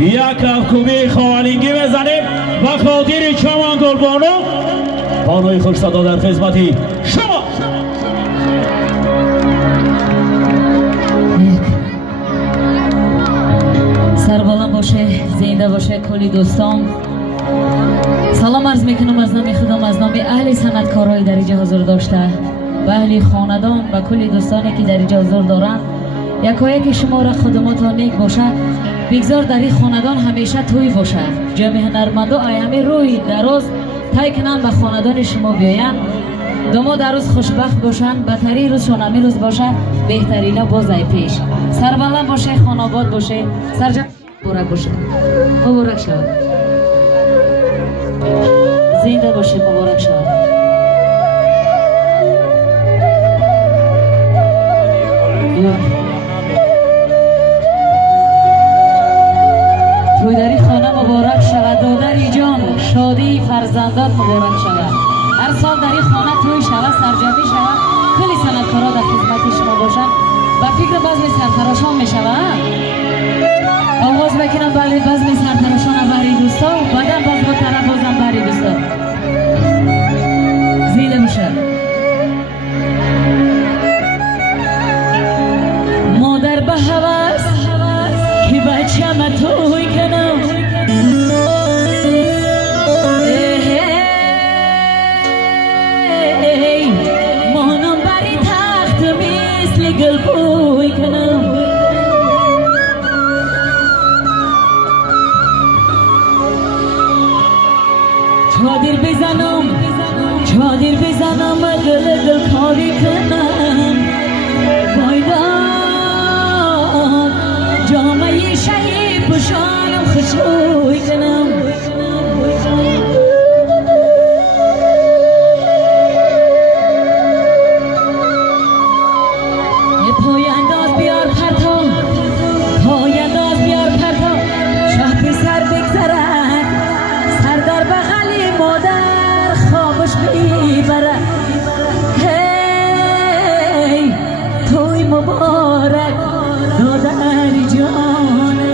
یک کوبی خوانینگی بزنیم و خاطر چمان گلبانو بانوی خوش صدا در خدمت شما. سربلند باشه، زنده باشه کلی دوستان. سلام عرض میکنم از نام خودم، از نام اهل صنعتکارای در اینجا حضور داشته و اهل خاندان و کلی دوستانی که در اینجا حضور دارند. یکایک شما را خدمات ها نیک باشه، بگذار در این خاندان همیشه توی باشه. جمعی هنرمندا ایامی روی دراز تای کنن به خاندان شما بیاین. داماد در روز خوشبخت باشن، بهترین روز شانمی روز باشه، بهترینا باز ای پیش. سربلند باشه، خاناباد باشه، سرجم مبارک باشه. مبارک شود. زنده باشه، مبارک شود. توی داری خانه مبارک شود، دادری جان شادی فرزندان مبارک شود. هر سال در این خانه توی شود، سرجمی شود، کلی صنعتکارا در خدمت شما باشن و فکر بزم سرتراشان می شود. آغاز بکنم بله بزم سرتراشان بری دوستا و بعدم باز با طرف بازم بری دوستا. زیده باشه. مادر به هوس که بچم توی کنم، مانم بری تخت مثل گل بوی کنم. چادر بزنم و گل کاری کنم. بایدان جامعه شهی پشانم خوشوی کنم. پاینداز بیار پرتا، پاینداز بیار پرتا، شاه پسر بگذرد سر در بغلی مادر خوابش میبرد. هی توی مبارک دادر جانه.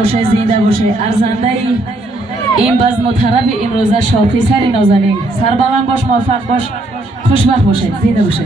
باشه، زنده باشه. ارزنده این بزم طرب امروزه شاپیسر نازنین. سربلند باش، موفق باش، خوشبخت باشه، زنده باشه.